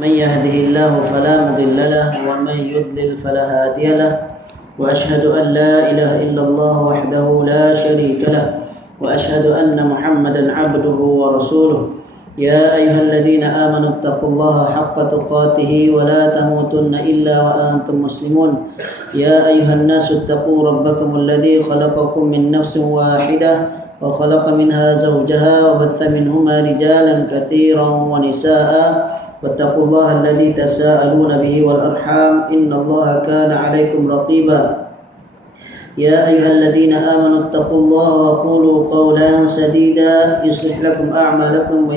من يهده الله فلا مضل له ومن يضلل فلا هادي له وأشهد أن لا إله إلا الله وحده لا شريك له وأشهد أن محمدا عبده ورسوله يا أيها الذين آمنوا اتقوا الله حق تقاته ولا تموتن إلا وأنتم مسلمون يا أيها الناس اتقوا ربكم الذي خلقكم من نفس واحدة وخلق منها زوجها وبث منهما رجالا كثيرا ونساء واتقوا الله الذي تساءلون به والأرحام إن الله كان عليكم رقيبا يا أيها الذين آمنوا اتقوا الله وقولوا قولا سديدا يصلح لكم أعمالكم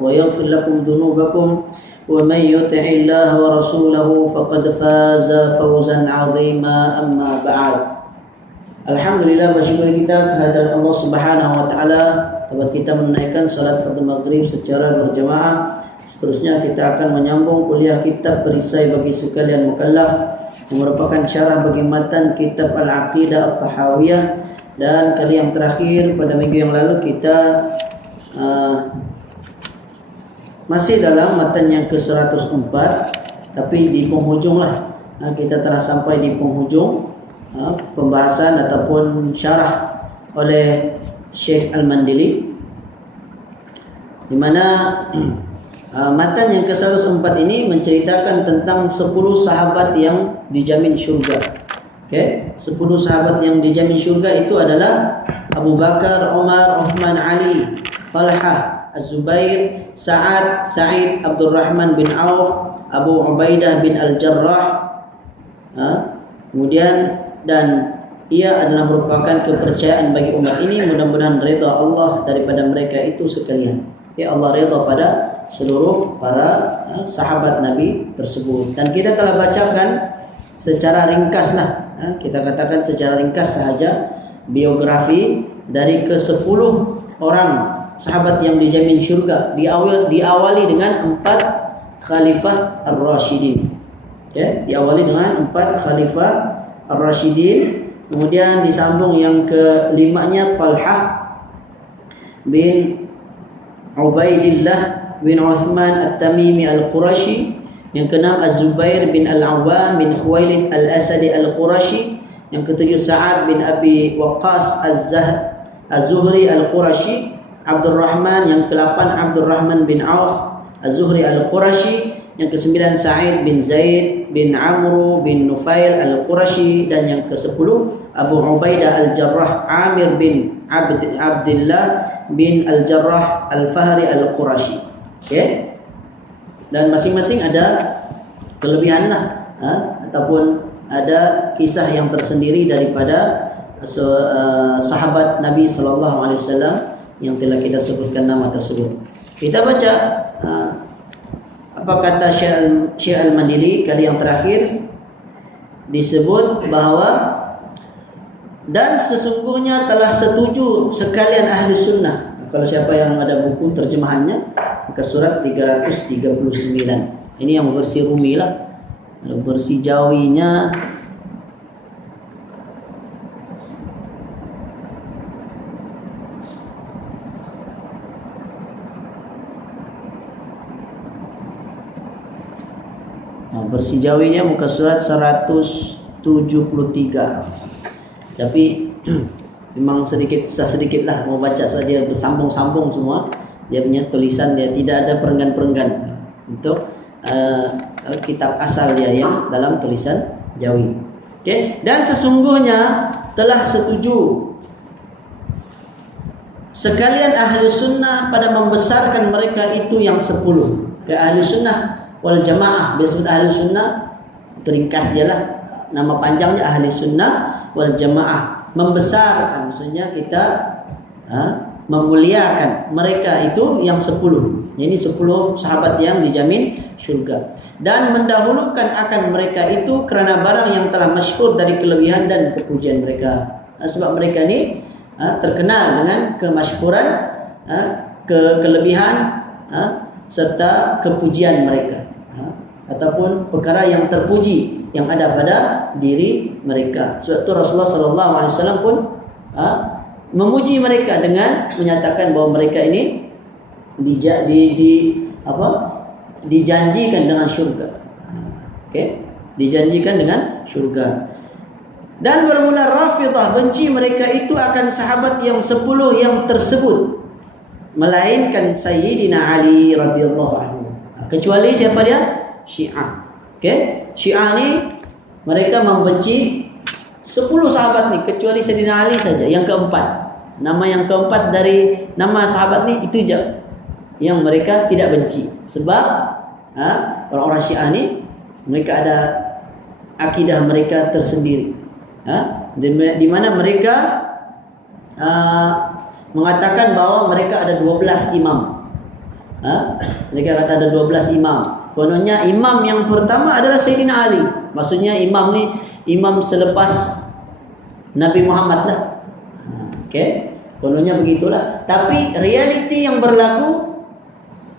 ويغفر لكم ذنوبكم ومن يطع الله ورسوله فقد فاز فوزا عظيما أما بعد. Alhamdulillah, bersyukur kita kehadirat Allah Subhanahu wa taala dapat kita menunaikan salat fardhu maghrib secara berjamaah. Seterusnya kita akan menyambung kuliah kitab perisai bagi sekalian mukallaf yang merupakan syarah bagi matan kitab Al-Aqidah At-Tahawiyah, dan kali yang terakhir pada minggu yang lalu kita masih dalam matan yang ke-104, tapi di penghujung lah. Kita telah sampai di penghujung pembahasan ataupun syarah oleh Syekh Al-Mandili, di mana matan yang ke-104 ini menceritakan tentang 10 sahabat yang dijamin syurga. Okey, 10 sahabat yang dijamin syurga itu adalah Abu Bakar, Umar, Uthman, Ali, Talhah, Az-Zubair, Sa'ad, Sa'id, Abdurrahman bin Auf, Abu Ubaidah bin Al-Jarrah. Kemudian, dan ia adalah merupakan kepercayaan bagi umat ini, mudah-mudahan redha Allah daripada mereka itu sekalian. Ya, Allah redha pada seluruh para sahabat Nabi tersebut. Dan kita telah bacakan secara ringkas lah, kita katakan secara ringkas sahaja biografi dari ke-10 orang sahabat yang dijamin syurga. Diawali dengan 4 khalifah ar-rasyidin. Ya, diawali dengan 4 khalifah ar-rasyidin. Kemudian disambung yang ke-5-nya Talhah bin Ubaidillah bin Uthman At-Tamimi Al-Qurashi. Yang ke-6 Az-Zubair bin Al-Awwam bin Khuwailid Al-Asadi Al-Qurashi. Yang ke-7 Sa'ad bin Abi Waqqas Az-Zuhri Al-Qurashi. Abdurrahman. Yang ke-8 Abdurrahman bin Auf Az-Zuhri Al-Qurashi. Yang ke-9 Sa'id bin Zaid bin Amru bin Nufail Al-Qurashi. Dan yang ke-10 Abu Ubaidah Al-Jarrah Amir bin Abdullah bin Al-Jarrah Al-Fahri Al-Qurashi. Okay? Dan masing-masing ada kelebihan lah, ataupun ada kisah yang tersendiri daripada sahabat Nabi SAW yang telah kita sebutkan nama tersebut. Kita baca apa kata Syekh Al-Mandili kali yang terakhir. Disebut bahawa dan sesungguhnya telah setuju sekalian ahli sunnah. Kalau siapa yang ada buku terjemahannya, maka surat 339. Ini yang versi Rumi lah. Kalau versi Jawinya versi Jawinya muka surat 173. Tapi memang susah sedikit lah mau baca saja, bersambung-sambung semua. Dia punya tulisan, dia tidak ada perenggan-perenggan untuk kitab asal dia yang dalam tulisan Jawi. Okay? Dan sesungguhnya telah setuju sekalian ahli sunnah pada membesarkan mereka itu yang 10. Ke ahli sunnah wal jamaah, dia sebut ahli sunnah, itu ringkas je lah, nama panjangnya ahli sunnah wal jamaah. Membesarkan maksudnya kita memuliakan mereka itu yang 10. Ini 10 sahabat yang dijamin syurga. Dan mendahulukan akan mereka itu kerana barang yang telah masyhur dari kelebihan dan kepujian mereka. Sebab mereka ni terkenal dengan kemasyhuran, kelebihan serta kepujian mereka, ataupun perkara yang terpuji yang ada pada diri mereka. Sebab itu Rasulullah SAW pun memuji mereka dengan menyatakan bahawa mereka ini dijanjikan dengan syurga. Okey, dijanjikan dengan syurga. Dan bermula Rafidah benci mereka itu akan sahabat yang 10 yang tersebut, melainkan Sayyidina Ali radhiyallahu anhu. Kecuali siapa dia? Syiah. Okey, Syiah ni mereka membenci 10 sahabat ni kecuali Sayyidina Ali saja yang keempat. Nama yang keempat dari nama sahabat ni itu je yang mereka tidak benci. Sebab orang-orang Syiah ni mereka ada akidah mereka tersendiri. Di mana mereka mengatakan bahawa mereka ada 12 imam. Mereka kata ada 12 imam. Kononnya imam yang pertama adalah Sayyidina Ali. Maksudnya imam ni imam selepas Nabi Muhammad lah. Okey, kononnya begitulah. Tapi realiti yang berlaku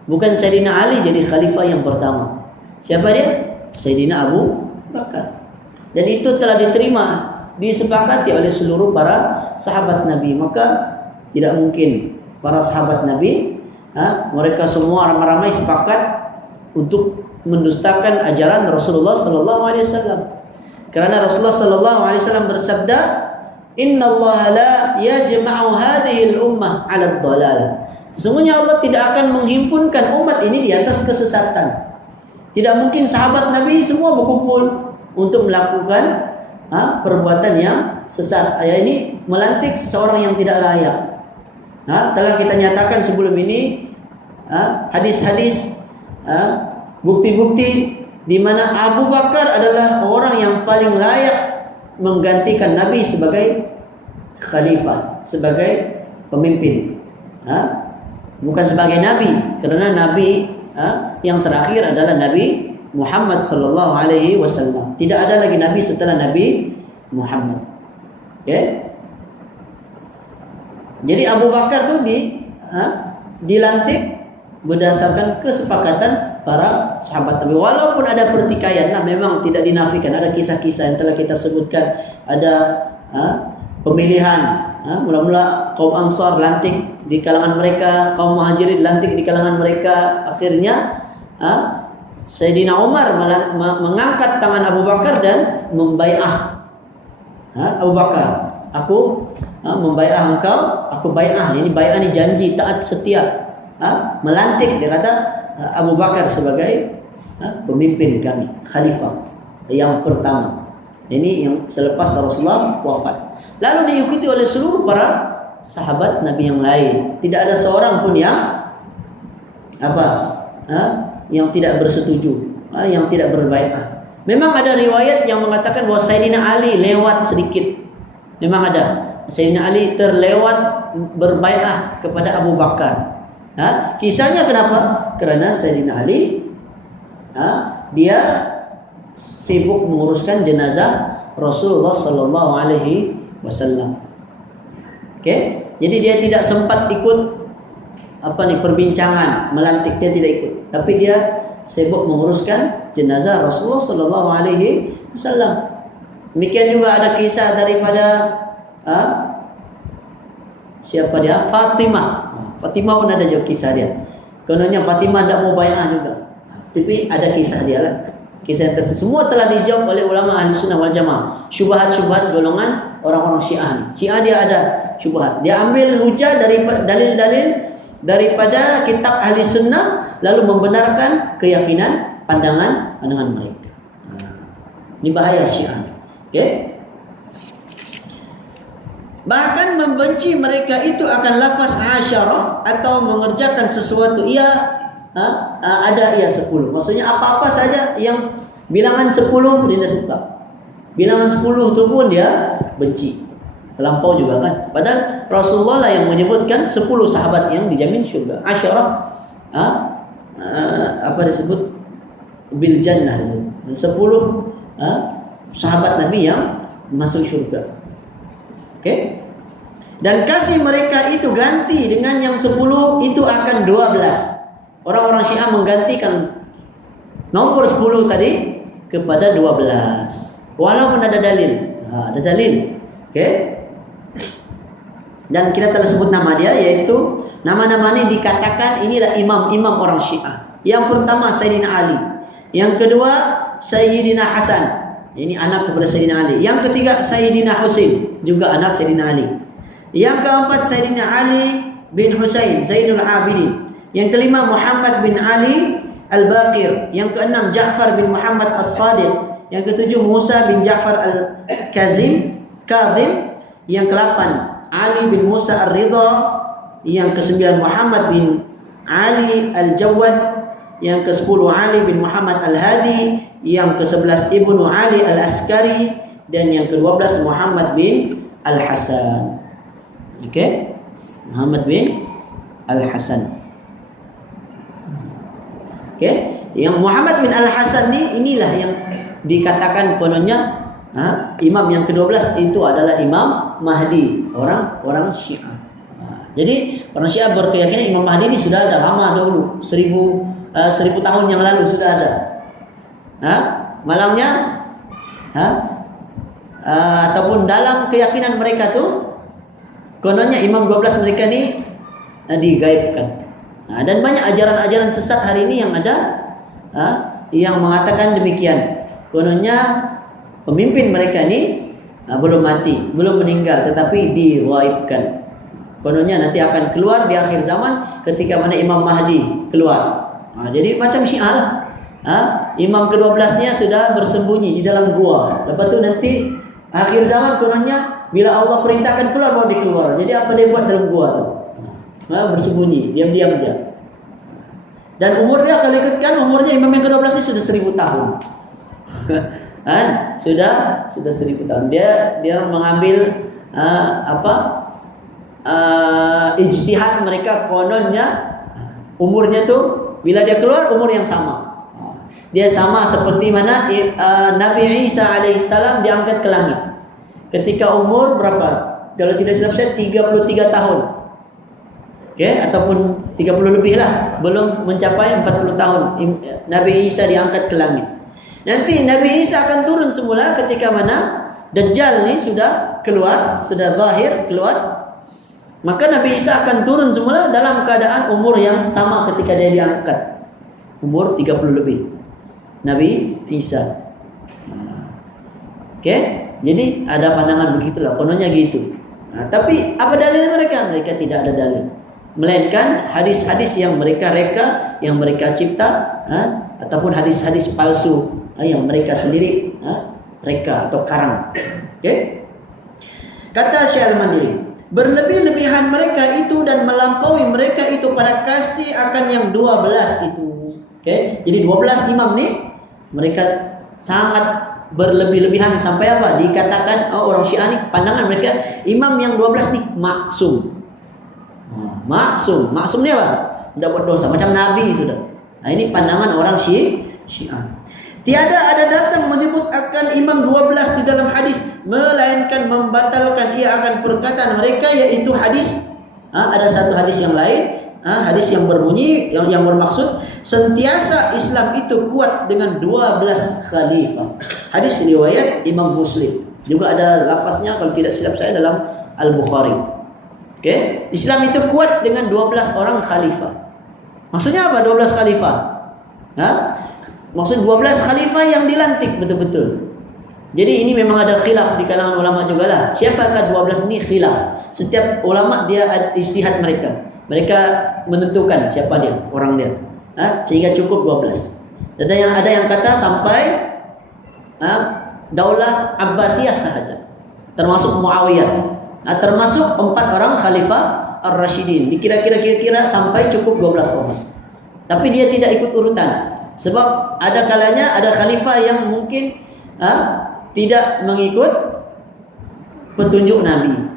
bukan Sayyidina Ali jadi khalifah yang pertama. Siapa dia? Sayyidina Abu Bakar. Dan itu telah diterima, disepakati oleh seluruh para sahabat Nabi. Maka tidak mungkin para sahabat Nabi mereka semua ramai-ramai sepakat untuk mendustakan ajaran Rasulullah sallallahu alaihi wasallam. Kerana Rasulullah sallallahu alaihi wasallam bersabda, "Innallaha la yajma'u hadhihi al-ummah 'ala ad-dhalalah." Sesungguhnya Allah tidak akan menghimpunkan umat ini di atas kesesatan. Tidak mungkin sahabat Nabi semua berkumpul untuk melakukan perbuatan yang sesat. Ayat ini melantik seseorang yang tidak layak. Telah kita nyatakan sebelum ini hadis-hadis, bukti-bukti di mana Abu Bakar adalah orang yang paling layak menggantikan Nabi sebagai khalifah, sebagai pemimpin. Bukan sebagai Nabi, kerana Nabi yang terakhir adalah Nabi Muhammad sallallahu alaihi wasallam. Tidak ada lagi Nabi setelah Nabi Muhammad. Okay? Jadi Abu Bakar tu dilantik berdasarkan kesepakatan para sahabat Nabi. Walaupun ada pertikaian, memang tidak dinafikan. Ada kisah-kisah yang telah kita sebutkan. Ada pemilihan. Mula-mula kaum Ansar lantik di kalangan mereka, kaum Muhajirin lantik di kalangan mereka. Akhirnya Sayyidina Umar mengangkat tangan Abu Bakar dan membai'ah. Abu Bakar, aku membai'ah engkau, aku bai'ah. Ini bai'ah ni janji taat setia. Melantik, dia kata Abu Bakar sebagai pemimpin kami, khalifah yang pertama. Ini yang selepas Rasulullah wafat. Lalu diikuti oleh seluruh para sahabat Nabi yang lain. Tidak ada seorang pun yang yang tidak bersetuju, yang tidak berbai'ah. Memang ada riwayat yang mengatakan bahawa Sayyidina Ali lewat sedikit. Memang ada. Sayyidina Ali terlewat berbai'ah kepada Abu Bakar. Kisahnya kenapa? Kerana Sayyidina Ali dia sibuk menguruskan jenazah Rasulullah sallallahu alaihi wasallam. Okey? Jadi dia tidak sempat ikut perbincangan melantik, dia tidak ikut. Tapi dia sibuk menguruskan jenazah Rasulullah sallallahu alaihi wasallam. Demikian juga ada kisah daripada siapa dia? Fatimah. Fatimah pun ada juga kisah dia. Kononnya Fatimah tidak mau bai'ah juga. Tapi ada kisah dia lah. Kisah yang tersebut semua telah dijawab oleh ulama ahli sunnah wal jamaah. Syubhat-syubhat golongan orang-orang Syiah ni. Syiah dia ada syubhat. Dia ambil hujah dari dalil-dalil daripada kitab ahli sunnah, lalu membenarkan keyakinan pandangan mereka. Ini bahaya Syiah. Okay? Bahkan membenci mereka itu akan lafaz asyarah atau mengerjakan sesuatu. Ada 10. Maksudnya apa-apa saja yang bilangan 10 dia tidak suka. Bilangan 10 itu pun dia benci. Terlampau juga kan. Padahal Rasulullah lah yang menyebutkan 10 sahabat yang dijamin syurga. Asyarah disebut bil jannah, 10 sahabat Nabi yang masuk syurga. Okay? Dan kasih mereka itu ganti dengan yang 10 itu akan 12. Orang-orang Syiah menggantikan nomor 10 tadi kepada 12. Walaupun ada dalil. Ada dalil. Okay? Dan kita telah sebut nama dia, yaitu nama-nama ini dikatakan inilah imam-imam orang Syiah. Yang pertama Sayyidina Ali. Yang kedua Sayyidina Hasan. Ini anak kepada Sayyidina Ali. Yang ketiga Sayyidina Husain, juga anak Sayyidina Ali. Yang keempat Sayyidina Ali bin Husain Zainul Abidin. Yang kelima Muhammad bin Ali Al-Baqir. Yang keenam Ja'far bin Muhammad As-Sadiq. Yang ketujuh Musa bin Ja'far Al-Kazim. Yang ke-8 Ali bin Musa Ar-Ridha. Yang ke-9 Muhammad bin Ali Al-Jawad. Yang ke-10 Ali bin Muhammad Al-Hadi. Yang ke-11 Ibnu Ali Al-Askari. Dan yang ke-12 Muhammad bin Al-Hasan. Okey, Muhammad bin Al-Hasan. Okey, yang Muhammad bin Al-Hasan inilah yang dikatakan kononnya imam yang ke-12 itu adalah Imam Mahdi, orang Syiah. Jadi orang Syiah berkeyakinan Imam Mahdi ini sudah ada lama dahulu, 1000 tahun yang lalu sudah ada. Malangnya ataupun dalam keyakinan mereka tuh kononnya imam 12 mereka ni digaibkan. Dan banyak ajaran-ajaran sesat hari ini yang ada yang mengatakan demikian. Kononnya pemimpin mereka ni belum mati, belum meninggal, tetapi digaibkan. Kononnya nanti akan keluar di akhir zaman ketika mana Imam Mahdi keluar. Jadi macam Syiah lah. Imam ke-12-nya sudah bersembunyi di dalam gua. Lepas tu nanti akhir zaman kononnya bila Allah perintahkan keluar baru dia keluar. Jadi apa dia buat dalam gua tu? Bersembunyi, diam-diam aja. Dan umurnya kalau ikutkan umurnya imam yang ke-12 ini sudah 1000 tahun. Sudah 1000 tahun. Dia mengambil ijtihad mereka, kononnya umurnya tu bila dia keluar umur yang sama. Dia sama seperti mana Nabi Isa alaihissalam diangkat ke langit. Ketika umur berapa? Kalau tidak silap saya 33 tahun. Ataupun 30 lebih lah. Belum mencapai 40 tahun Nabi Isa diangkat ke langit. Nanti Nabi Isa akan turun semula ketika mana Dajjal ni sudah keluar, sudah zahir keluar. Maka Nabi Isa akan turun semula dalam keadaan umur yang sama ketika dia diangkat. Umur 30 lebih Nabi Isa. Jadi ada pandangan begitulah, kononnya gitu. Tapi apa dalil mereka? Mereka tidak ada dalil, melainkan hadis-hadis yang mereka reka, yang mereka cipta, ataupun hadis-hadis palsu yang mereka sendiri reka atau karang. Kata Syekh Al-Mandili, berlebih-lebihan mereka itu dan melampaui mereka itu pada kasih akan yang 12 itu. Jadi 12 imam ni mereka sangat berlebih-lebihan sampai apa? Dikatakan orang Syiah ni pandangan mereka imam yang 12 ni maksum. Maksum ni apa? Tidak buat dosa, macam Nabi sudah. Ini pandangan orang Syiah. Tiada ada datang menyebut akan imam 12 di dalam hadis, melainkan membatalkan ia akan perkataan mereka, yaitu hadis. Ada satu hadis yang lain, hadis yang berbunyi yang bermaksud sentiasa Islam itu kuat dengan 12 khalifah. Hadis riwayat Imam Muslim. Juga ada lafaznya kalau tidak silap saya dalam Al-Bukhari. Islam itu kuat dengan 12 orang khalifah. Maksudnya apa 12 khalifah? Maksud 12 khalifah yang dilantik betul-betul. Jadi ini memang ada khilaf di kalangan ulama jugalah. Siapakah 12 ini khilaf? Setiap ulama dia ada ijtihad mereka. Mereka menentukan siapa dia, orang dia. Sehingga cukup 12. Ada yang kata sampai Daulah Abbasiyah sahaja, termasuk Muawiyah. Termasuk 4 orang khalifah Ar-Rasyidin. Dikira-kira sampai cukup 12 orang. Tapi dia tidak ikut urutan. Sebab ada kalanya ada khalifah yang mungkin tidak mengikut petunjuk Nabi,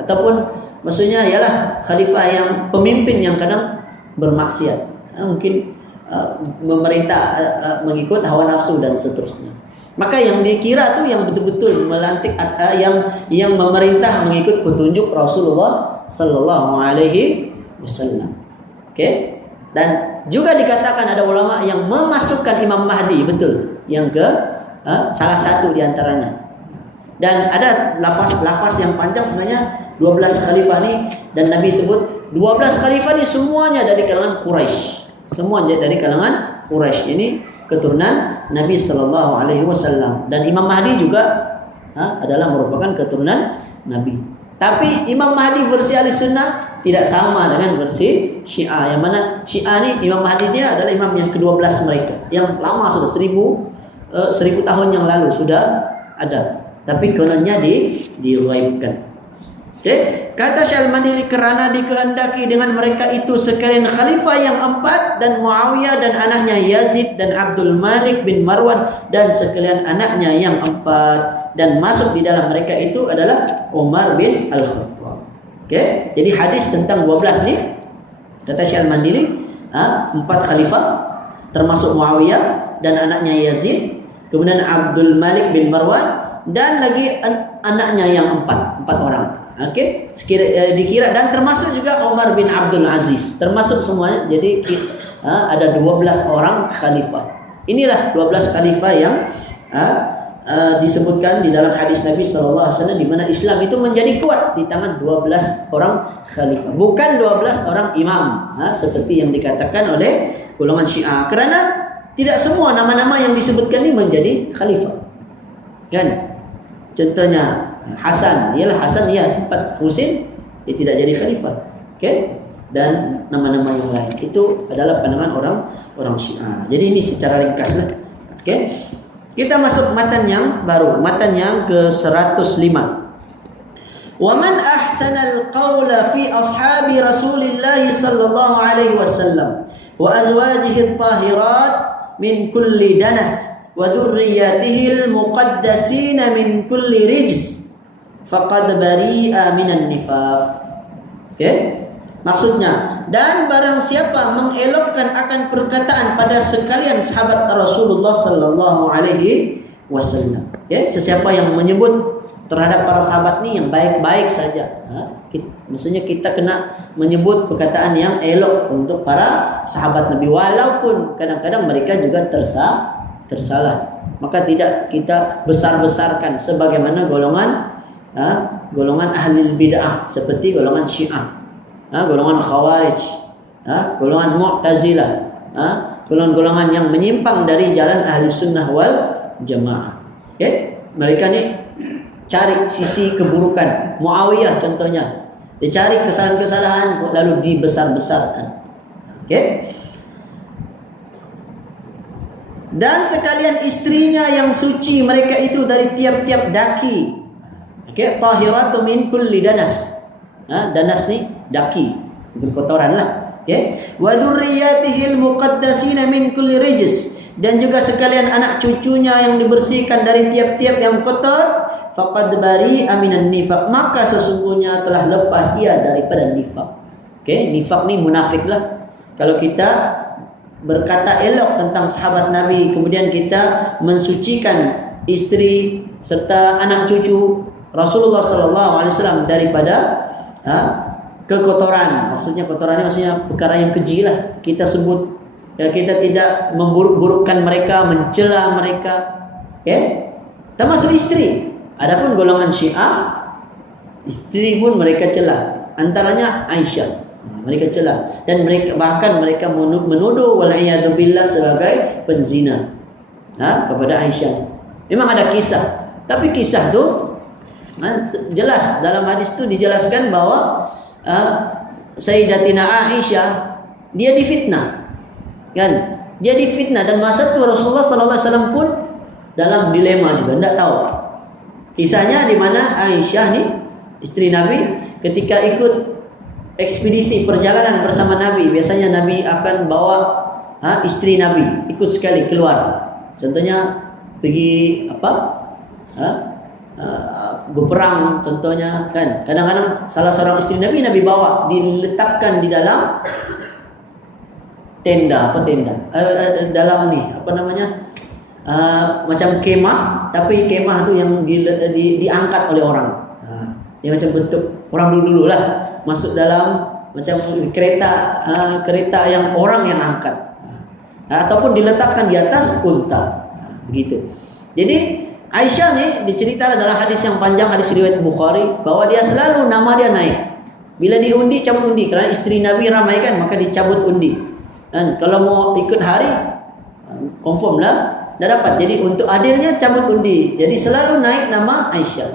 ataupun maksudnya ialah khalifah yang pemimpin yang kadang bermaksiat, mungkin memerintah mengikut hawa nafsu dan seterusnya. Maka yang dikira tu yang betul-betul melantik, yang memerintah mengikut petunjuk Rasulullah sallallahu alaihi wasallam. Dan juga dikatakan ada ulama yang memasukkan Imam Mahdi, betul, yang ke salah satu di antaranya. Dan ada lafaz yang panjang sebenarnya 12 khalifah ni, dan Nabi sebut 12 khalifah ni semuanya dari kalangan Quraisy. Semua dari kalangan Quraisy. Ini keturunan Nabi sallallahu alaihi wasallam. Dan Imam Mahdi juga adalah merupakan keturunan Nabi. Tapi Imam Mahdi versi Ahlussunnah tidak sama dengan versi Syiah. Yang mana Syiah ni Imam Mahdi dia adalah imam yang ke-12 mereka. Yang lama sudah 1000 tahun yang lalu sudah ada. Tapi kononnya diraibkan. Okay. Kata Syekh Al-Mandili, kerana dikehendaki dengan mereka itu sekalian khalifah yang 4 dan Muawiyah dan anaknya Yazid dan Abdul Malik bin Marwan dan sekalian anaknya yang 4, dan masuk di dalam mereka itu adalah Umar bin Al-Khattab. Okay. Jadi hadis tentang 12 ni kata Syekh Al-Mandili, 4 khalifah termasuk Muawiyah dan anaknya Yazid, kemudian Abdul Malik bin Marwan dan lagi anaknya yang 4 orang. Okey, dikira, dan termasuk juga Umar bin Abdul Aziz, termasuk semuanya. Jadi ada 12 orang khalifah. Inilah 12 khalifah yang disebutkan di dalam hadis Nabi sallallahu alaihi wasallam, di mana Islam itu menjadi kuat di tangan 12 orang khalifah, bukan 12 orang imam seperti yang dikatakan oleh golongan Syiah. Kerana tidak semua nama-nama yang disebutkan ini menjadi khalifah. Kan? Contohnya Hasan, ialah Hasan sempat Husain, dia tidak jadi khalifah. Okey? Dan nama-nama yang lain itu adalah pandangan orang Syiah. Jadi ini secara ringkaslah. Okey? Kita masuk matan yang baru, matan yang ke-105. Wa man ahsanal qawla fi ashabi Rasulillah sallallahu alaihi wasallam wa azwajihi at-tahirat min kulli danas wa dhurriyyatihi al-muqaddasin min kulli rijs faqad bari'a minan nifaq. Okay? Maksudnya, dan barang siapa mengelokkan akan perkataan pada sekalian sahabat Rasulullah sallallahu alaihi wasallam. Ya, sesiapa yang menyebut terhadap para sahabat ni yang baik-baik saja. Maksudnya kita kena menyebut perkataan yang elok untuk para sahabat Nabi, walaupun kadang-kadang mereka juga tersalah. Maka tidak kita besar-besarkan sebagaimana golongan ahli bid'ah seperti golongan Syiah, golongan Khawarij, golongan Mu'tazilah, golongan-golongan yang menyimpang dari jalan ahli sunnah wal jamaah. Okay? Mereka ni cari sisi keburukan. Muawiyah contohnya, dia cari kesalahan-kesalahan lalu dibesar-besarkan. Okay? Dan sekalian istrinya yang suci mereka itu dari tiap-tiap daki. Okay, tahiratu min kulli danas. Danas ni daki, berkotoran lah. Okay. Wa dzurriyyatihil muqaddasina min kulli rijs, dan juga sekalian anak cucunya yang dibersihkan dari tiap-tiap yang kotor. Faqad bari'a minan nifaq, maka sesungguhnya telah lepas ia daripada nifaq. Okay, nifaq ni munafik lah. Kalau kita berkata elok tentang sahabat Nabi, kemudian kita mensucikan istri serta anak cucu Rasulullah sallallahu alaihi wasallam daripada kekotoran. Maksudnya kotorannya maksudnya perkara yang keji lah. Kita sebut, kita tidak memburuk-burukkan mereka, mencela mereka. Okay? Termasuk istri. Adapun golongan Syiah, istri pun mereka cela. Antaranya Aisyah. Mereka cela, dan bahkan mereka menuduh wal'iyadu billah sebagai penzina kepada Aisyah. Memang ada kisah, tapi kisah tu jelas dalam hadis tu dijelaskan bahwa Sayyidatina Aisyah dia difitnah, kan? Dia difitnah, dan masa tu Rasulullah sallallahu alaihi wasallam pun dalam dilema juga, tidak tahu. Kisahnya di mana Aisyah ni istri Nabi ketika ikut ekspedisi perjalanan bersama Nabi, biasanya Nabi akan bawa istri Nabi ikut sekali keluar. Contohnya pergi berperang contohnya, kan. Kadang-kadang salah seorang istri Nabi bawa, diletakkan di dalam tenda, dalam ni macam kemah, tapi kemah tu yang diangkat oleh orang. Dia macam bentuk orang dulu-dulu lah, masuk dalam macam kereta yang orang yang angkat, ataupun diletakkan di atas unta, begitu. Jadi Aisyah ni diceritakan dalam hadis yang panjang, hadis riwayat Bukhari, bahwa dia selalu nama dia naik. Bila diundi, cabut undi, kerana isteri Nabi ramai kan, maka dicabut undi. Dan kalau mau ikut hari, confirm lah dah dapat. Jadi untuk adilnya cabut undi. Jadi selalu naik nama Aisyah.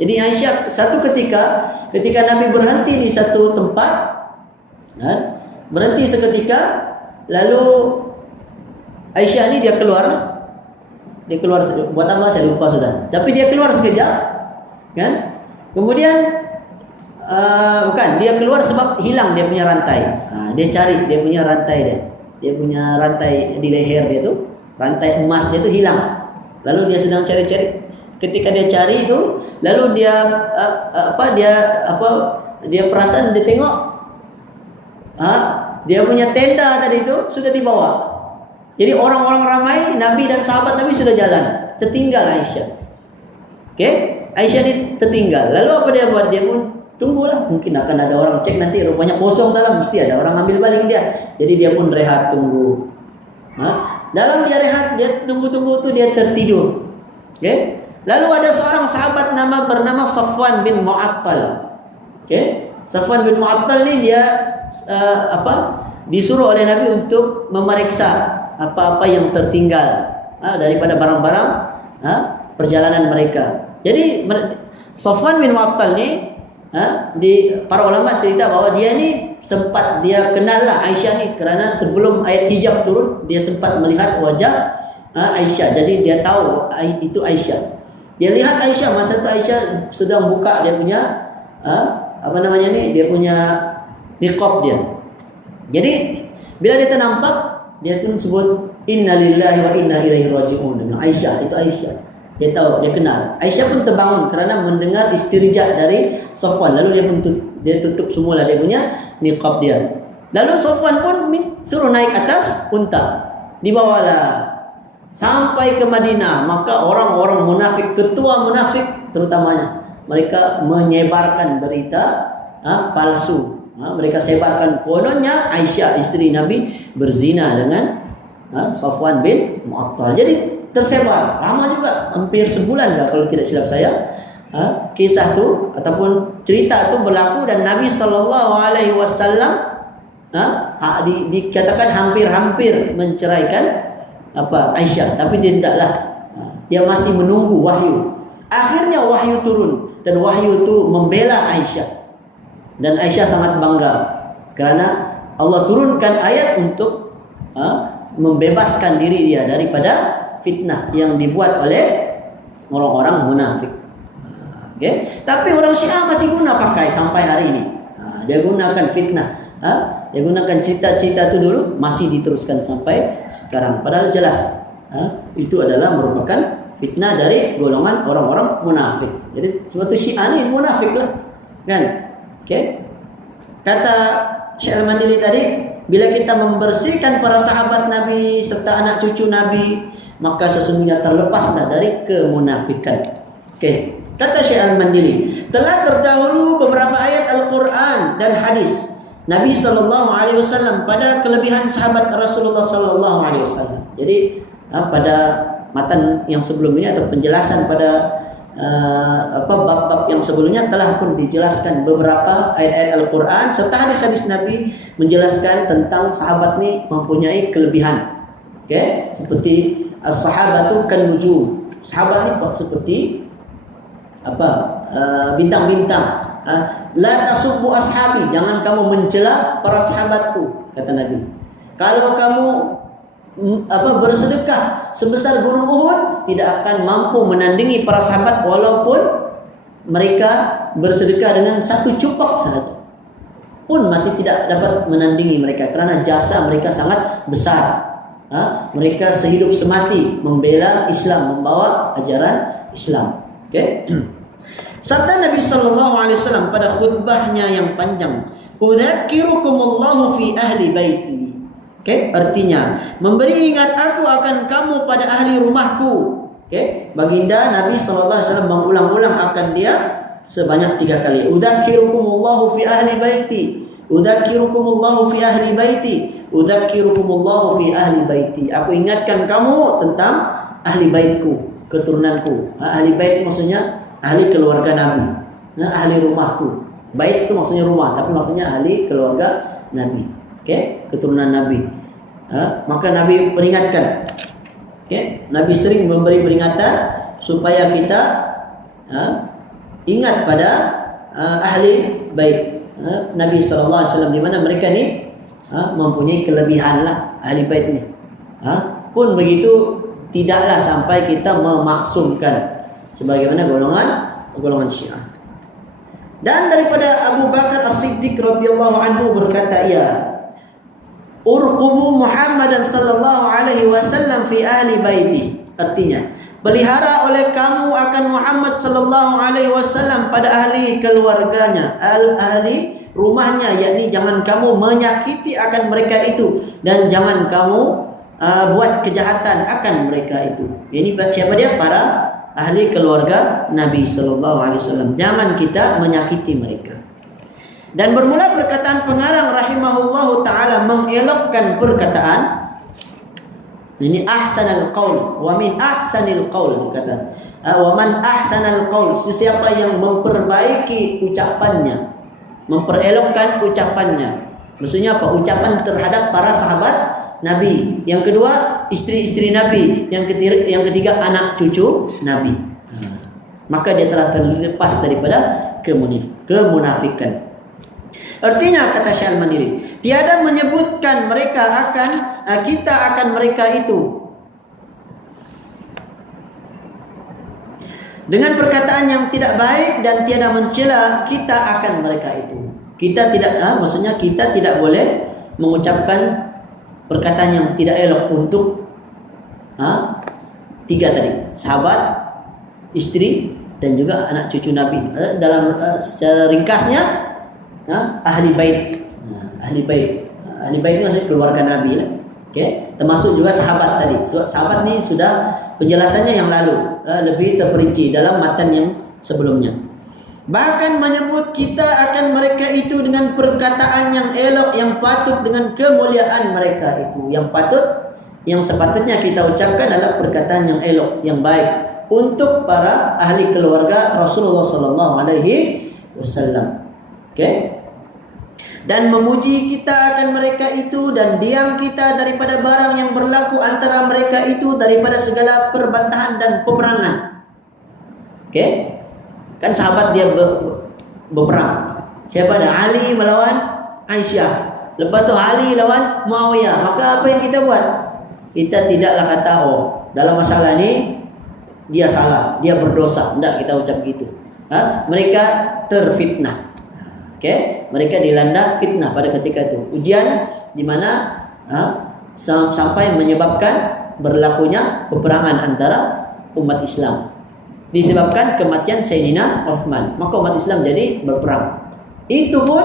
Jadi Aisyah satu ketika Nabi berhenti di satu tempat, berhenti seketika, lalu Aisyah ni dia keluar. Dia keluar buat apa saya lupa sudah. Tapi dia keluar sekejap, kan? Kemudian bukan, dia keluar sebab hilang dia punya rantai. Dia cari dia punya rantai dia. Dia punya rantai di leher dia tu, rantai emas dia tu hilang. Lalu dia sedang cari-cari. Ketika dia cari itu, lalu dia dia perasan, dia tengok dia punya tenda tadi itu sudah dibawa. Jadi orang-orang ramai, Nabi dan sahabat Nabi sudah jalan. Tertinggal Aisyah. Okey, Aisyah ni tertinggal. Lalu apa dia buat? Dia pun tunggulah. Mungkin akan ada orang cek nanti, rupanya kosong dalam, mesti ada orang ambil balik dia. Jadi dia pun rehat tunggu. Dalam dia rehat, dia tunggu-tunggu tu dia tertidur. Okey. Lalu ada seorang sahabat bernama Safwan bin Mu'attal. Okey. Safwan bin Mu'attal ni dia disuruh oleh Nabi untuk memeriksa apa-apa yang tertinggal daripada barang-barang perjalanan mereka. Jadi Safwan bin Mu'attal ni para ulama cerita bahawa dia ni sempat dia kenal lah Aisyah ni, kerana sebelum ayat hijab turun dia sempat melihat wajah Aisyah. Jadi dia tahu itu Aisyah. Dia lihat Aisyah, masa tu Aisyah sedang buka dia punya dia punya niqab dia. Jadi bila dia ternampak, dia pun sebut inna lillahi wa inna ilaihi raji'un. Aisyah, itu Aisyah. Dia tahu, dia kenal. Aisyah pun terbangun kerana mendengar istirja dari Safwan. Lalu dia tutup semula dia punya niqab dia. Lalu Safwan pun suruh naik atas unta. Dibawalah sampai ke Madinah. Maka orang-orang munafik, ketua munafik terutamanya, mereka menyebarkan berita palsu. Mereka sebarkan kononnya Aisyah isteri Nabi berzina dengan Safwan bin Mu'attal. Jadi tersebar lama juga, hampir sebulan dah kalau tidak silap saya. Kisah tu ataupun cerita tu berlaku, dan Nabi SAW dikatakan hampir-hampir menceraikan Aisyah, tapi dia tidaklah. Dia masih menunggu wahyu. Akhirnya wahyu turun, dan wahyu tu membela Aisyah. Dan Aisyah sangat bangga kerana Allah turunkan ayat untuk membebaskan diri dia daripada fitnah yang dibuat oleh orang-orang munafik. Okay? Tapi orang Syiah masih guna pakai sampai hari ini. Dia gunakan fitnah. Dia gunakan cerita-cerita itu dulu, masih diteruskan sampai sekarang. Padahal jelas itu adalah merupakan fitnah dari golongan orang-orang munafik. Jadi sebab itu Syiah ni munafik lah, kan? Okay? Kata Syekh Al-Mandili tadi, bila kita membersihkan para sahabat Nabi serta anak cucu Nabi, maka sesungguhnya terlepaslah dari kemunafikan. Okay. Kata Syekh Al-Mandili, telah terdahulu beberapa ayat Al-Quran dan hadis Nabi SAW pada kelebihan sahabat Rasulullah SAW. Jadi pada matan yang sebelum ini atau penjelasan pada bab-bab yang sebelumnya telah pun dijelaskan beberapa ayat-ayat Al-Quran serta hadis-hadis Nabi menjelaskan tentang sahabat ni mempunyai kelebihan. Okay? Seperti as-sahabatu kan nujum. Sahabat ni seperti bintang-bintang. La tasubbu ashabi, jangan kamu mencela para sahabatku, kata Nabi. Kalau kamu bersedekah sebesar gunung Uhud, tidak akan mampu menandingi para sahabat walaupun mereka bersedekah dengan satu cupak sahaja, pun masih tidak dapat menandingi mereka kerana jasa mereka sangat besar. Mereka sehidup semati membela Islam, membawa ajaran Islam. Okay? Sabda Nabi SAW pada khutbahnya yang panjang, "Udzakirukumullahu fi ahli baiti." Okay? Artinya, memberi ingat aku akan kamu pada ahli rumahku. Okay? Baginda Nabi SAW mengulang-ulang akan dia sebanyak 3 kali. Udzakirukumullahu fi ahli baiti. Udzakirukumullahu fi ahli baiti. Udzakirukumullahu fi ahli baiti. Aku ingatkan kamu tentang ahli baitku, keturunanku. Ahli bait maksudnya ahli keluarga Nabi. Ahli rumahku. Bait itu maksudnya rumah, tapi maksudnya ahli keluarga Nabi. Okay? Keturunan Nabi. maka Nabi peringatkan. Nabi sering memberi peringatan supaya kita ingat pada ahli bait Nabi sallallahu alaihi wasallam, di mana mereka ni mempunyai kelebihan lah ahli bait ni. Pun begitu tidaklah sampai kita memaksumkan sebagaimana golongan Syiah. Dan daripada Abu Bakar As-Siddiq radhiyallahu anhu berkata, urqubu Muhammadan sallallahu alaihi wasallam fi ahli baiti. Artinya, pelihara oleh kamu akan Muhammad sallallahu alaihi wasallam pada ahli keluarganya, ahli rumahnya, yakni jangan kamu menyakiti akan mereka itu dan jangan kamu buat kejahatan akan mereka itu. Ini siapa dia? Para ahli keluarga Nabi sallallahu alaihi wasallam. Jangan kita menyakiti mereka. Dan bermula perkataan pengarang rahimahullahu taala mengelokkan perkataan ini ahsanal qaul wa min ahsanil qaul, kata wa man ahsanal qaul, sesiapa yang memperbaiki ucapannya, memperelokkan ucapannya. Maksudnya apa? Ucapan terhadap para sahabat Nabi. Yang kedua, istri-istri Nabi. Yang ketiga, anak cucu Nabi. Maka dia telah terlepas daripada kemunafikan. Artinya, kata Syekh Al-Mandiri, tiada menyebutkan mereka kita akan mereka itu dengan perkataan yang tidak baik, dan tiada mencela kita akan mereka itu. Kita tidak, maksudnya kita tidak boleh mengucapkan perkataan yang tidak elok untuk tiga tadi, sahabat, istri, dan juga anak cucu Nabi. Dalam secara ringkasnya, ahli bait. Ahli bait ini maksudnya keluarga Nabi lah. Termasuk juga sahabat tadi. Sahabat ni sudah penjelasannya yang lalu, lebih terperinci dalam matan yang sebelumnya. Bahkan menyebut kita akan mereka itu dengan perkataan yang elok, yang patut dengan kemuliaan mereka itu. Yang sepatutnya kita ucapkan adalah perkataan yang elok, yang baik untuk para ahli keluarga Rasulullah sallallahu alaihi wasallam. Dan memuji kita akan mereka itu, dan diam kita daripada barang yang berlaku antara mereka itu, daripada segala perbantahan dan peperangan. Kan sahabat dia berperang. Siapa ada? Ali melawan Aisyah. Lepas tu Ali lawan Muawiyah. Maka apa yang kita buat? Kita tidaklah kata, dalam masalah ni dia salah, dia berdosa. Tidak kita ucap gitu. Mereka terfitnah. Mereka dilanda fitnah pada ketika itu. Ujian di mana sampai menyebabkan berlakunya peperangan antara umat Islam. Disebabkan kematian Sayyidina Uthman, maka umat Islam jadi berperang. Itu pun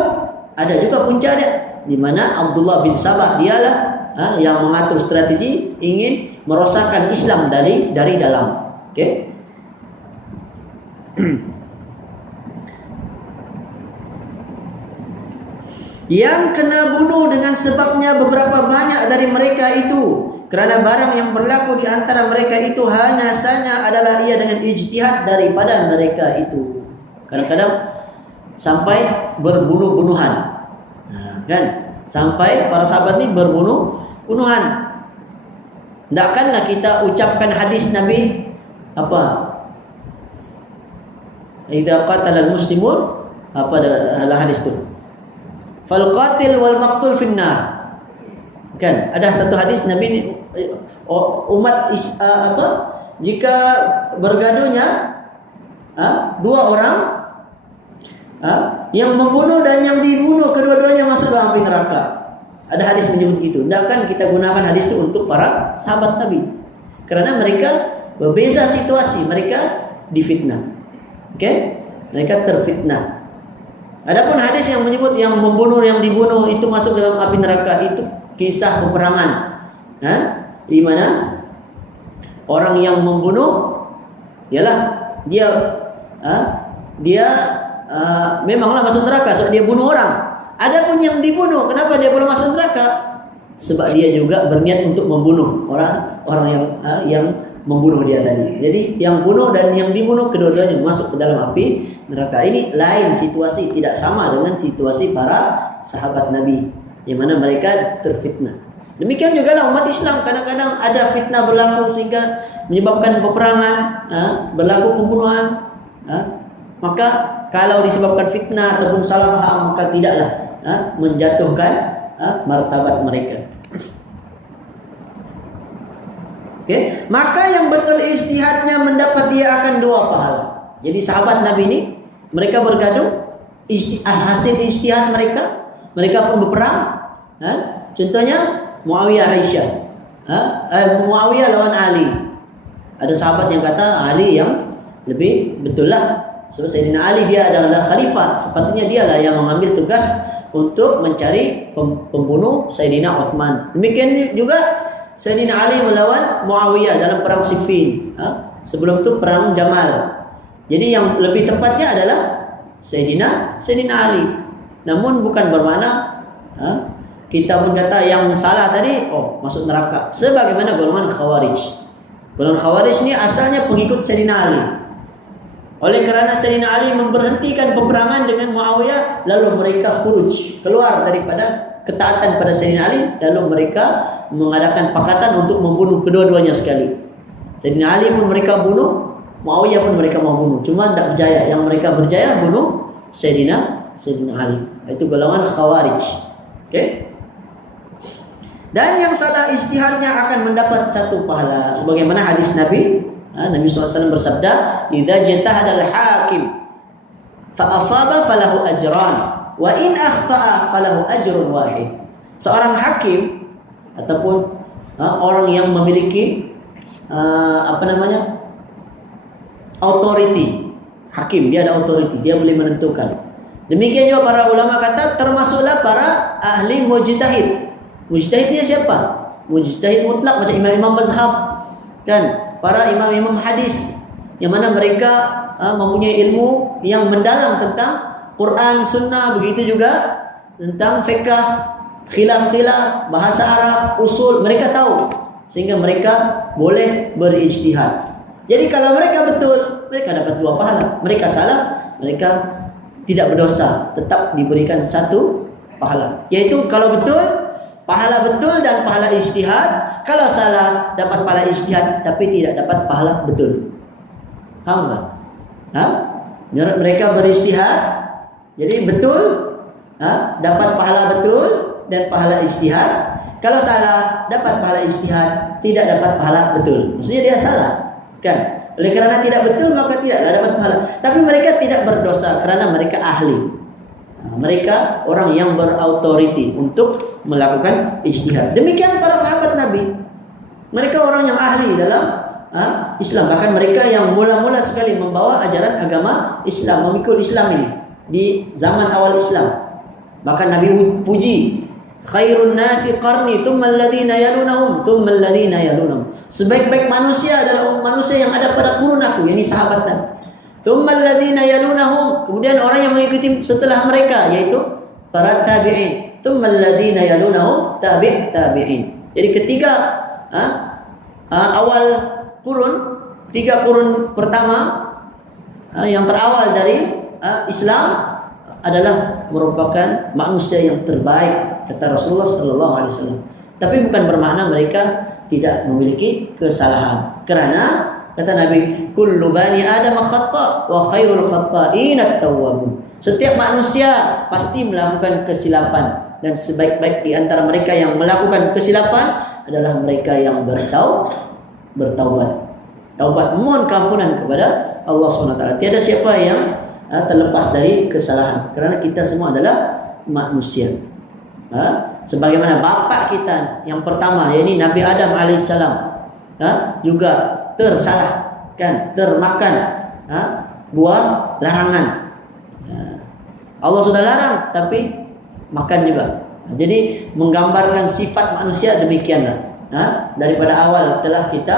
ada juga punca dia, di mana Abdullah bin Sabah dialah yang mengatur strategi ingin merosakkan Islam dari dalam. Yang kena bunuh dengan sebabnya beberapa banyak dari mereka itu, kerana barang yang berlaku di antara mereka itu hanya saja adalah ia dengan ijtihad daripada mereka itu. Kadang-kadang sampai berbunuh-bunuhan, kan? Sampai para sahabat ni berbunuh-bunuhan. Takkanlah kita ucapkan hadis Nabi apa? Idza qatala al-muslimun, apa dalam hadis tu? Fal qatil wal maqtul finnar. Kan ada satu hadis Nabi umat jika bergaduhnya dua orang yang membunuh dan yang dibunuh, kedua-duanya masuk dalam api neraka. Ada hadis menyebut gitu. Tidakkan kita gunakan hadis itu untuk para sahabat Nabi, kerana mereka berbeza situasi, mereka difitnah. Mereka terfitnah. Adapun hadis yang menyebut yang membunuh, yang dibunuh itu masuk dalam api neraka, itu kisah peperangan, di mana orang yang membunuh ialah dia memanglah masuk neraka sebab dia bunuh orang. Adapun yang dibunuh, kenapa dia boleh masuk neraka? Sebab dia juga berniat untuk membunuh orang yang membunuh dia tadi. Jadi yang bunuh dan yang dibunuh kedua-duanya masuk ke dalam api neraka. Ini lain situasi, tidak sama dengan situasi para sahabat Nabi, di mana mereka terfitnah. Demikian juga lah umat Islam, kadang-kadang ada fitnah berlaku sehingga menyebabkan peperangan, berlaku pembunuhan. Maka kalau disebabkan fitnah ataupun salah paham, maka tidaklah menjatuhkan martabat mereka. Okay. Maka yang betul ijtihadnya mendapat dia akan 2 pahala. Jadi sahabat Nabi ini mereka bergaduh, hasil ijtihad mereka pun berperang. Contohnya Muawiyah Aisyah, Muawiyah lawan Ali. Ada sahabat yang kata Ali yang lebih betul lah. Sebab Sayyidina Ali dia adalah khalifah, sepatutnya dialah yang mengambil tugas untuk mencari pembunuh Sayyidina Uthman. Demikian juga Sayyidina Ali melawan Muawiyah dalam perang Siffin. Sebelum itu perang Jamal. Jadi yang lebih tepatnya adalah Sayyidina Ali. Namun bukan bermakna kita pun kata yang salah tadi masuk neraka. Sebagaimana golongan Khawarij. Golongan Khawarij ini asalnya pengikut Sayyidina Ali. Oleh kerana Sayyidina Ali memberhentikan peperangan dengan Muawiyah, lalu mereka khuruj, keluar daripada ketaatan pada Sayyidina Ali, lalu mereka mengadakan pakatan untuk membunuh kedua-duanya sekali. Sayyidina Ali pun mereka bunuh, Muawiyah pun mereka mau bunuh, cuma tidak berjaya. Yang mereka berjaya bunuh Sayyidina Ali. Itu golongan Khawarij. Okay? Dan yang salah ijtihadnya akan mendapat 1 pahala. Sebagaimana hadis Nabi SAW bersabda, "Idza jatahada al-hakim fa asaba falahu ajran, wa in akhta'a falahu ajrun wahid." Seorang hakim ataupun orang yang memiliki authority. Hakim, dia ada authority, dia boleh menentukan. Demikian juga para ulama kata termasuklah para ahli mujtahid. Mujtahid ni siapa? Mujtahid mutlak macam imam-imam mazhab, kan? Para imam-imam hadis yang mana mereka mempunyai ilmu yang mendalam tentang Quran, Sunnah, begitu juga tentang fiqh, khilaf-khilaf, bahasa Arab, usul, mereka tahu sehingga mereka boleh berijtihad. Jadi kalau mereka betul, mereka dapat 2 pahala. Mereka salah, mereka tidak berdosa, tetap diberikan 1 pahala. Yaitu kalau betul, pahala betul dan pahala ijtihad. Kalau salah, dapat pahala ijtihad tapi tidak dapat pahala betul. Faham tak? Mereka berijtihad, jadi betul, dapat pahala betul dan pahala ijtihad. Kalau salah, dapat pahala ijtihad, tidak dapat pahala betul. Maksudnya dia salah, kan? Oleh kerana tidak betul, maka tidaklah dapat pahala. Tapi mereka tidak berdosa kerana mereka ahli. Mereka orang yang berautoriti untuk melakukan ijtihad. Demikian para sahabat Nabi. Mereka orang yang ahli dalam Islam. Bahkan mereka yang mula-mula sekali membawa ajaran agama Islam, memikul Islam ini di zaman awal Islam. Bahkan Nabi puji, khairun nasi qarni thumma alladhina yalunahum thumma alladhina yalunahum. Sebaik-baik manusia adalah manusia yang ada pada kurun aku, yakni sahabat Nabi. Thumma alladhina yalunahum, kemudian orang yang mengikuti setelah mereka yaitu para tabi'in. Thumma alladhina yalunahum tabi'in. Jadi ketiga awal kurun, 3 kurun pertama yang terawal dari Islam adalah merupakan manusia yang terbaik, kata Rasulullah sallallahu alaihi wasallam. Tapi bukan bermakna mereka tidak memiliki kesalahan. Kerana kata Nabi, kullu bani Adam khata' wa khairul khata'in at-tawwabun. Setiap manusia pasti melakukan kesilapan dan sebaik-baik di antara mereka yang melakukan kesilapan adalah mereka yang bertaubat. Taubat, mohon keampunan kepada Allah SWT. Tiada siapa yang terlepas dari kesalahan, kerana kita semua adalah manusia. Sebagaimana bapa kita yang pertama, yakni Nabi Adam alaihissalam, juga tersalah, kan, termakan buah larangan. Allah sudah larang tapi makan juga. Jadi menggambarkan sifat manusia demikianlah. Daripada awal telah kita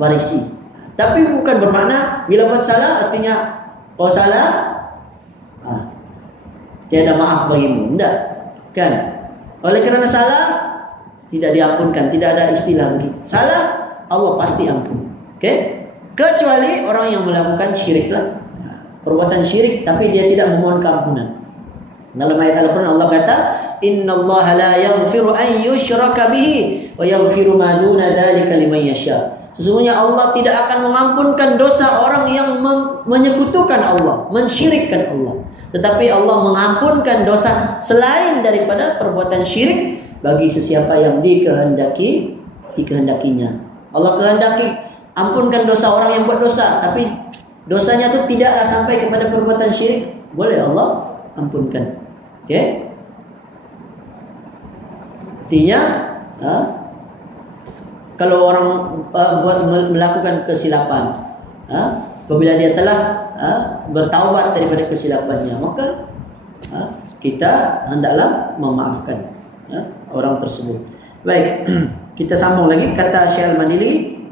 warisi. Tapi bukan bermakna bila buat salah artinya kau salah tiada maaf bagimu. Tidak, kan? Oleh kerana salah tidak diampunkan, tidak ada istilah begitu. Salah Allah pasti ampun. Okay? Kecuali orang yang melakukan syiriklah, perbuatan syirik tapi dia tidak memohon keampunan. Dalam ayat Al-Quran Allah kata, Innallaha la yaghfiru an yushraka bihi wa yaghfiru ma duna dzalika liman yasha. Sesungguhnya Allah tidak akan mengampunkan dosa orang yang menyekutukan Allah, mensyirikkan Allah. Tetapi Allah mengampunkan dosa selain daripada perbuatan syirik bagi sesiapa yang dikehendakinya. Allah kehendaki ampunkan dosa orang yang buat dosa, tapi dosanya itu tidaklah sampai kepada perbuatan syirik, boleh Allah ampunkan. Okey? Artinya kalau orang melakukan kesilapan, apabila dia telah bertaubat daripada kesilapannya, maka kita hendaklah memaafkan orang tersebut. Baik, kita sambung lagi kata Syekh Al-Mandili.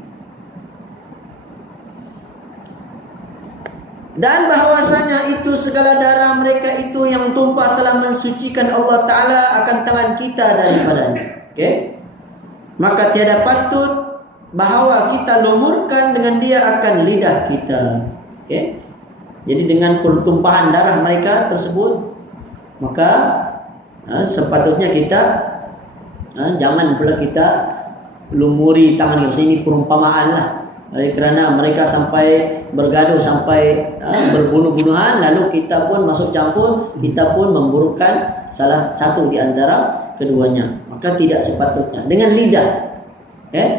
Dan bahwasanya itu segala darah mereka itu yang tumpah telah mensucikan Allah Ta'ala akan tangan kita daripadanya. Okay? Maka tiada patut bahawa kita lumurkan dengan dia akan lidah kita. Okay? Jadi dengan pertumpahan darah mereka tersebut, maka sepatutnya kita jangan pula kita lumuri tangan kita. Ini perumpamaan lah. Kerana mereka sampai bergaduh, sampai berbunuh-bunuhan, lalu kita pun masuk campur, kita pun memburukkan salah satu di antara keduanya. Maka tidak sepatutnya. Dengan lidah,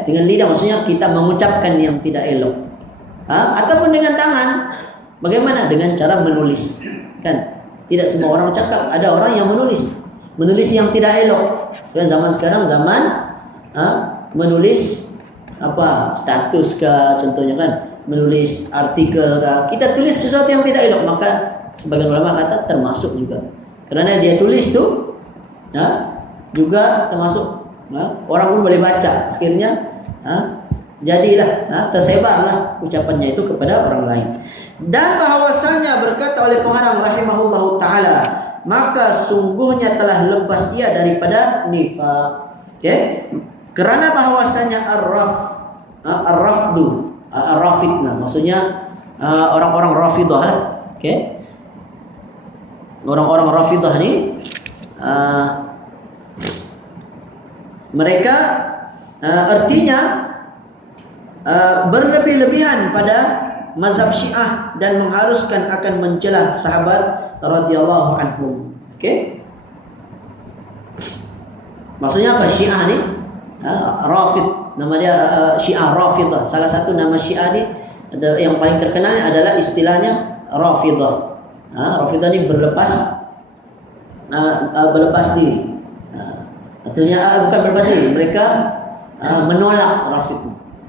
dengan lidah maksudnya kita mengucapkan yang tidak elok, ataupun dengan tangan. Bagaimana? Dengan cara menulis, kan? Tidak semua orang cakap. Ada orang yang menulis yang tidak elok. Zaman sekarang zaman menulis status kah, contohnya kan, menulis artikel kah, kita tulis sesuatu yang tidak elok, maka sebagian ulama kata termasuk juga, kerana dia tulis tu juga termasuk, orang pun boleh baca, akhirnya jadilah tersebarlah ucapannya itu kepada orang lain. Dan bahawasanya berkata oleh pengarang rahimahullahu ta'ala, maka sungguhnya telah lepas ia daripada nifaq. Okay? Kerana bahawasanya ar-rafdu, ar-rafidna, maksudnya orang-orang rafidah lah. Okay? Orang-orang rafidah ni mereka artinya berlebih-lebihan pada mazhab Syiah dan mengharuskan akan mencela sahabat radhiyallahu anhum. Okay? Maksudnya apa Syiah ni? Rafid, nama dia Syiah Rafidah. Salah satu nama Syiah ni yang paling terkenal adalah istilahnya Rafidah. Rafidah ni berlepas diri. Artinya bukan berlepas diri, mereka menolak Rafid.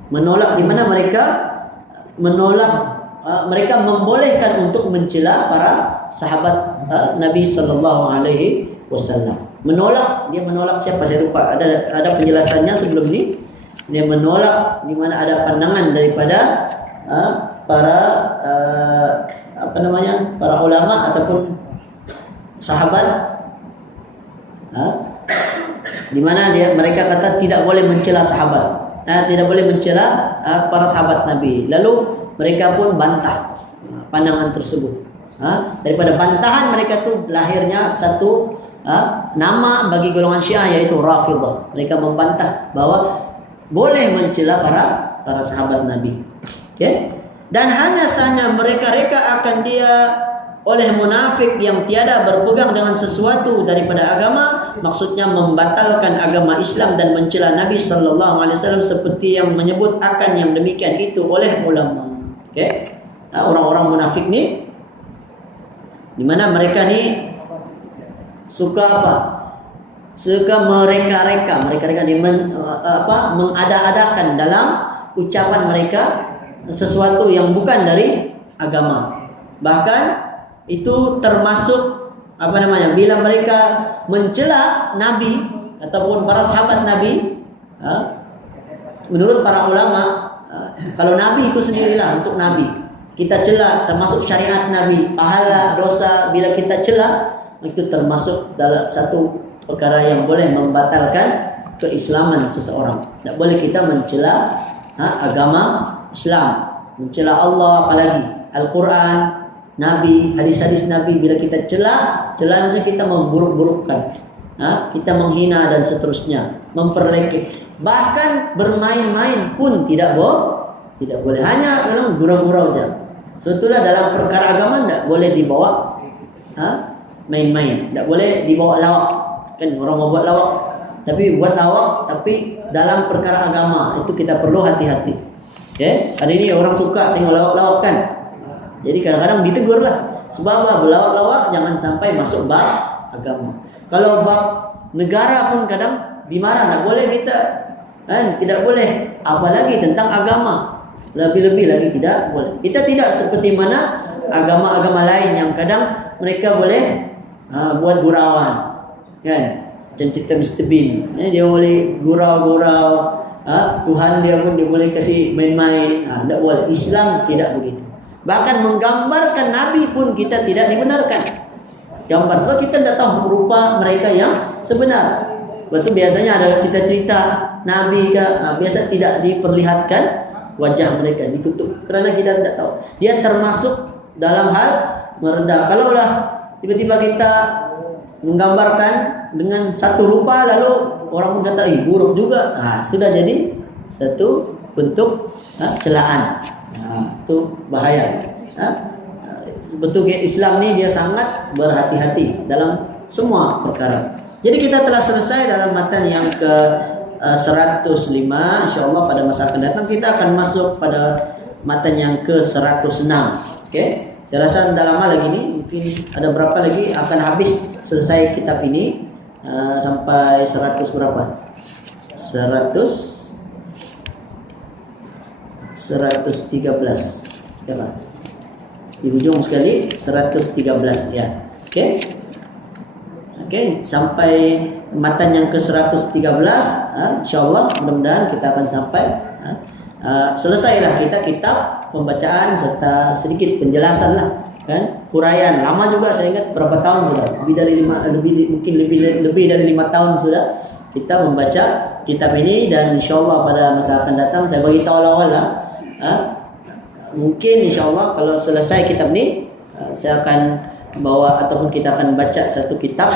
Menolak di mana mereka menolak, mereka membolehkan untuk mencela para sahabat Nabi sallallahu alaihi wasallam. Menolak, dia menolak siapa saya lupa, ada penjelasannya sebelum ni. Dia menolak di mana ada pandangan daripada para para ulama ataupun sahabat, di mana mereka kata tidak boleh mencela sahabat, tidak boleh mencela para sahabat Nabi. Lalu mereka pun bantah pandangan tersebut. Daripada bantahan mereka tu lahirnya satu nama bagi golongan Syiah, yaitu Rafidah. Mereka membantah bahawa boleh mencela para sahabat Nabi. Okay? Dan hanya saja mereka reka akan dia oleh munafik yang tiada berpegang dengan sesuatu daripada agama, maksudnya membatalkan agama Islam dan mencela Nabi sallallahu alaihi wasallam, seperti yang menyebut akan yang demikian itu oleh ulama. Okay? Orang-orang munafik ni, di mana mereka ni suka apa? Suka mereka-reka ni mengada-adakan dalam ucapan mereka sesuatu yang bukan dari agama. Bahkan itu termasuk bila mereka mencela Nabi ataupun para sahabat Nabi, menurut para ulama, kalau Nabi itu sendirilah untuk Nabi kita cela, termasuk syariat Nabi, pahala, dosa. Bila kita cela, itu termasuk dalam satu perkara yang boleh membatalkan keislaman seseorang. Tak boleh kita mencela agama Islam, mencela Allah, apalagi Al-Quran, Nabi, hadis-hadis Nabi. Bila kita cela maksudnya kita memburuk-burukkan kita menghina dan seterusnya, memperlekeh, bahkan bermain-main pun tidak boleh. Hanya dalam gurau-gurau saja. Sebetulnya dalam perkara agama tidak boleh dibawa main-main, tidak boleh dibawa lawak. Kan orang mau buat lawak, tapi buat lawak tapi dalam perkara agama itu kita perlu hati-hati. Hari ini orang suka tengok lawak-lawak kan. Jadi kadang-kadang ditegur lah. Sebab berlawak-lawak jangan sampai masuk bab agama. Kalau bab negara pun kadang dimarah, tidak boleh kita, tidak boleh. Apalagi tentang agama, lebih-lebih lagi tidak boleh. Kita tidak seperti mana agama-agama lain yang kadang mereka boleh buat gurauan, kan? Macam cerita Mr. Bean, dia boleh gurau-gurau. Tuhan dia pun dia boleh kasih main-main. Tidak boleh. Islam tidak begitu. Bahkan menggambarkan Nabi pun kita tidak dibenarkan. Gambar, sebab kita tidak tahu rupa mereka yang sebenar. Betul, biasanya ada cerita-cerita Nabi biasa tidak diperlihatkan wajah mereka, ditutup kerana kita tidak tahu. Dia termasuk dalam hal merendah. Kalau tiba-tiba kita menggambarkan dengan satu rupa, lalu orang pun kata buruk juga, sudah jadi satu bentuk celaan. Itu bahaya. Betul, Islam ni dia sangat berhati-hati dalam semua perkara. Jadi kita telah selesai dalam matan yang ke 105. InsyaAllah pada masa akan datang kita akan masuk pada matan yang ke 106. Okey. Saya rasa dah lama lagi ni, mungkin ada berapa lagi akan habis selesai kitab ini, sampai 100 berapa? 113. Siapa? Di ujung sekali 113 ya. Okey, sampai matan yang ke 113, insyaallah mudah-mudahan kita akan sampai selesailah kita kitab pembacaan serta sedikit penjelasan lah, kan? Huraian. Lama juga, saya ingat berapa tahun sudah. Lebih dari 5 tahun sudah kita membaca kitab ini, dan insyaallah pada masa akan datang saya bagi tahu awal-awal mungkin insyaallah kalau selesai kitab ni saya akan bawa ataupun kita akan baca satu kitab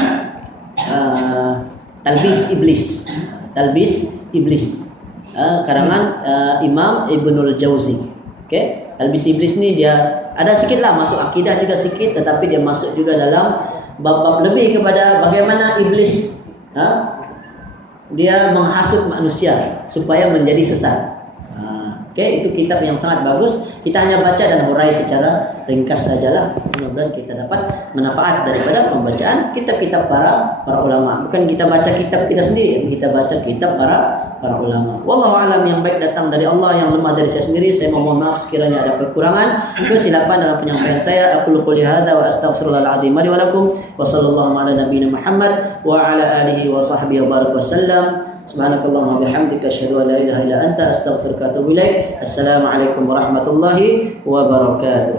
Talbis Iblis karangan Imam Ibnul Jauzi. Okey, Talbis Iblis ni dia ada sikitlah masuk akidah juga sikit, tetapi dia masuk juga dalam bab-bab lebih kepada bagaimana iblis dia menghasut manusia supaya menjadi sesat. Okey, itu kitab yang sangat bagus. Kita hanya baca dan hurai secara ringkas sajalah. Mudah-mudahan kita dapat manfaat daripada pembacaan kitab-kitab para ulama. Bukan kita baca kitab kita sendiri, kita baca kitab para ulama. Wallahu alam, yang baik datang dari Allah, yang lemah dari saya sendiri. Saya mohon maaf sekiranya ada kekurangan, kesilapan dalam penyampaian saya. Aqulu qouli hadza wa astaghfirullahal azim li wa lakum. Wa sallallahu ala nabiyyina Muhammad wa ala alihi wa sahbihi wa baraka wasallam. Subhanakallahumma bihamdika asyhadu an la ilaha illa anta astaghfiruka wa atubu ilaik. Assalamualaikum warahmatullahi wabarakatuh.